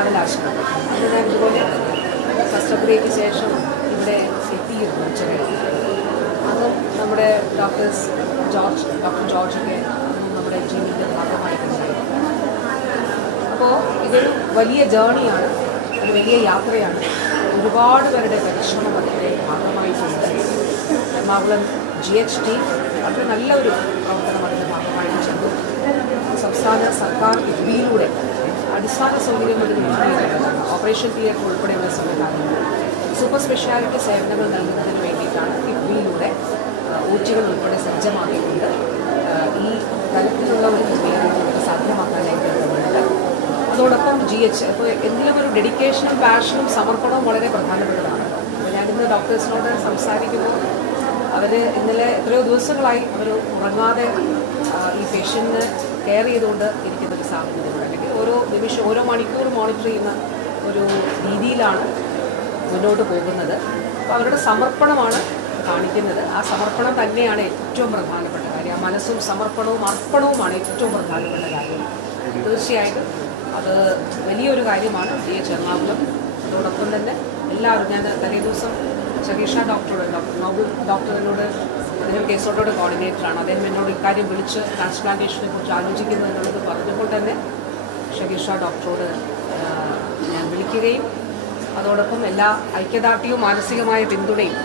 Level ആശുപത്രി അന്ന് ഞാൻ ഇതുപോലെ അപ്ഗ്രേഡിന് ശേഷം ഇവിടെ എത്തിയിരുന്നു ഉച്ചകഴിഞ്ഞ് അത് നമ്മുടെ ഡോക്ടേഴ്സ് ജോർജ് ഡോക്ടർ ജോർജൊക്കെ നമ്മുടെ ടീമിന്റെ ഭാഗമായിട്ടുണ്ടായിരുന്നു അപ്പോൾ ഇതൊരു വലിയ ജേണിയാണ് ഒരു വലിയ യാത്രയാണ്. ഒരുപാട് പേരുടെ പരിശ്രമം അതിന്റെ ഭാഗമായിട്ടുണ്ട്. എറണാകുളം ജി എച്ച് ടി വളരെ നല്ലൊരു പ്രവർത്തനം അതിന്റെ ഭാഗമായിട്ട് ചെയ്തു സംസ്ഥാന സർക്കാർ കിഫ്ബിയിലൂടെ അടിസ്ഥാന സൗകര്യം സൗകര്യങ്ങൾ ഓപ്പറേഷൻ തിയേറ്റർ ഉൾപ്പെടെയുള്ള സംവിധാനങ്ങൾ സൂപ്പർ സ്പെഷ്യാലിറ്റി സേവനങ്ങൾ നൽകുന്നതിന് വേണ്ടിയിട്ടാണ് കിഫ്ബിയിലൂടെ ഊറ്റികൾ ഉൾപ്പെടെ സജ്ജമാക്കിക്കൊണ്ട് ഈ തരത്തിലുള്ള ഒരു നമുക്ക് സാധ്യമാക്കാനായിട്ട് അതോടൊപ്പം ജി എച്ച് ഇപ്പോൾ എന്തെങ്കിലും ഒരു ഡെഡിക്കേഷനും പാഷനും സമർപ്പണവും വളരെ പ്രധാനപ്പെട്ടതാണ്. അപ്പോൾ ഞാനിന്ന് ഡോക്ടേഴ്സിനോട് സംസാരിക്കുമ്പോൾ അവർ ഇന്നലെ എത്രയോ ദിവസങ്ങളായി അവർ ഉറങ്ങാതെ ഈ പേഷ്യന്റിന് കെയർ ചെയ്തുകൊണ്ട് ഇരിക്കുന്ന. സാഹചര്യമാണ് അല്ലെങ്കിൽ ഓരോ നിമിഷം ഓരോ മണിക്കൂർ മോണിറ്റർ ചെയ്യുന്ന ഒരു രീതിയിലാണ് മുന്നോട്ട് പോകുന്നത്. അപ്പോൾ അവരുടെ സമർപ്പണമാണ് കാണിക്കുന്നത്. ആ സമർപ്പണം തന്നെയാണ് ഏറ്റവും പ്രധാനപ്പെട്ട കാര്യം. ആ മനസ്സും സമർപ്പണവും അർപ്പണവുമാണ് ഏറ്റവും പ്രധാനപ്പെട്ട കാര്യം. തീർച്ചയായിട്ടും അത് വലിയൊരു കാര്യമാണ്. ഈ എറണാകുളം അതോടൊപ്പം തന്നെ എല്ലാവരും. ഞാൻ തലേ ദിവസം ചകീഷ ഡോക്ടറോട് ഡോക്ടർ ഡോക്ടറിനോട് അദ്ദേഹം കേസോട്ടോയുടെ കോർഡിനേറ്ററാണ്. അദ്ദേഹം എന്നോട് ഇക്കാര്യം വിളിച്ച് ട്രാൻസ്പ്ലാന്റേഷനെ കുറിച്ച് ആലോചിക്കുന്നു എന്നുള്ളത് പറഞ്ഞപ്പോൾ തന്നെ ഷഗീഷ ഡോക്ടറോട് ഞാൻ വിളിക്കുകയും അതോടൊപ്പം എല്ലാ ഐക്യദാർഢ്യവും മാനസികമായ പിന്തുണയും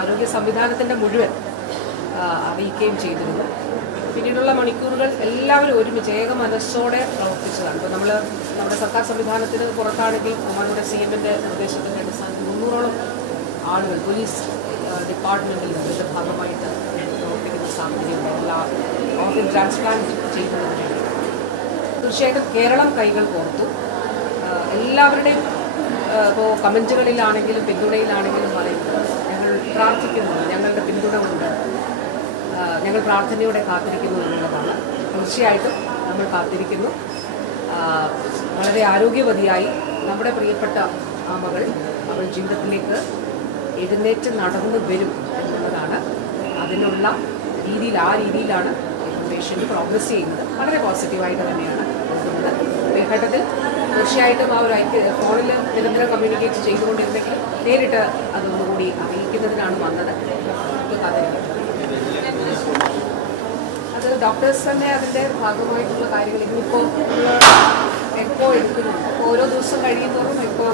ആരോഗ്യ സംവിധാനത്തിന്റെ മുഴുവൻ അറിയിക്കുകയും ചെയ്തിരുന്നു. പിന്നീടുള്ള മണിക്കൂറുകൾ എല്ലാവരും ഒരുമിച്ച് ഏക മനസ്സോടെ പ്രവർത്തിച്ചതാണ്. ഇപ്പോൾ നമ്മൾ നമ്മുടെ സർക്കാർ സംവിധാനത്തിന് പുറത്താണെങ്കിൽ നമ്മളുടെ സി എമ്മിന്റെ നിർദ്ദേശത്തിന്റെ അടിസ്ഥാനത്തിൽ മുന്നൂറോളം ആളുകൾ പോലീസ് ഡിപ്പാർട്ട്മെന്റിൽ ഇതിന്റെ ഭാഗമായിട്ട് പ്രവർത്തിക്കുന്ന സാഹചര്യം എല്ലാ ഓർഗൻ ട്രാൻസ്പ്ലാന്റ് ചെയ്യുന്നതിന് തീർച്ചയായിട്ടും കേരളം കൈകൾ കോർത്തു. എല്ലാവരുടെയും ഇപ്പോൾ കമന്റുകളിലാണെങ്കിലും പിന്തുണയിലാണെങ്കിലും പറയുന്നത് ഞങ്ങൾ പ്രാർത്ഥിക്കുന്നു ഞങ്ങളുടെ പിന്തുണ ഉണ്ട് ഞങ്ങൾ പ്രാർത്ഥനയോടെ കാത്തിരിക്കുന്നു എന്നുള്ളതാണ്. തീർച്ചയായിട്ടും നമ്മൾ കാത്തിരിക്കുന്നു. വളരെ ആരോഗ്യവതിയായി നമ്മുടെ പ്രിയപ്പെട്ട ആ മകൾ അവൾ ജീവിതത്തിലേക്ക് എഴുന്നേറ്റ് നടന്നു വരും എന്നുള്ളതാണ് അതിനുള്ള രീതിയിൽ ആ രീതിയിലാണ് പേഷ്യന്റ് പ്രോഗ്രസ് ചെയ്യുന്നത്. വളരെ പോസിറ്റീവായിട്ട് തന്നെയാണ് പോകുന്നത്. ഘട്ടത്തിൽ തീർച്ചയായിട്ടും ആ ഒരു ഐക്യ ഫോണിൽ നിരന്തരം കമ്മ്യൂണിക്കേറ്റ് ചെയ്തുകൊണ്ടിരുന്നെങ്കിൽ നേരിട്ട് അതൊന്നുകൂടി അറിയിക്കുന്നതിനാണ് വന്നത്. അത് ഡോക്ടേഴ്സ് തന്നെ അതിന്റെ ഭാഗമായിട്ടുള്ള കാര്യങ്ങൾ ഇന്നിപ്പോൾ എക്കോ എടുക്കുന്നുണ്ട് ഓരോ ദിവസം കഴിയുന്നതും എക്കോ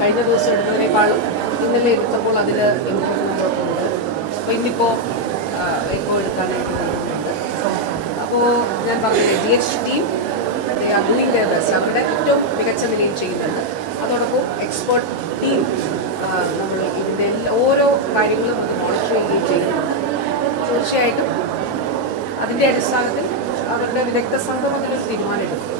കഴിഞ്ഞ ദിവസം എടുത്തതിനേക്കാളും ഇന്നലെ എടുത്തപ്പോൾ അതിൽ അപ്പോൾ ഇന്നിപ്പോൾ ഇപ്പോൾ എടുക്കാനായിട്ട് അപ്പോൾ ഞാൻ പറഞ്ഞില്ലേ D H team are doing their അവരുടെ ഏറ്റവും മികച്ച നിലയിൽ ചെയ്യുന്നുണ്ട്. അതോടൊപ്പം എക്സ്പേർട്ട് ടീം നമ്മൾ ഇതിന്റെ എല്ലാ ഓരോ കാര്യങ്ങളും മോണിറ്റർ ചെയ്യുകയും ചെയ്യുന്നുണ്ട്. തീർച്ചയായിട്ടും അതിന്റെ അടിസ്ഥാനത്തിൽ അവരുടെ വിദഗ്ധ സംഘം അതിലൊരു തീരുമാനമെടുക്കും.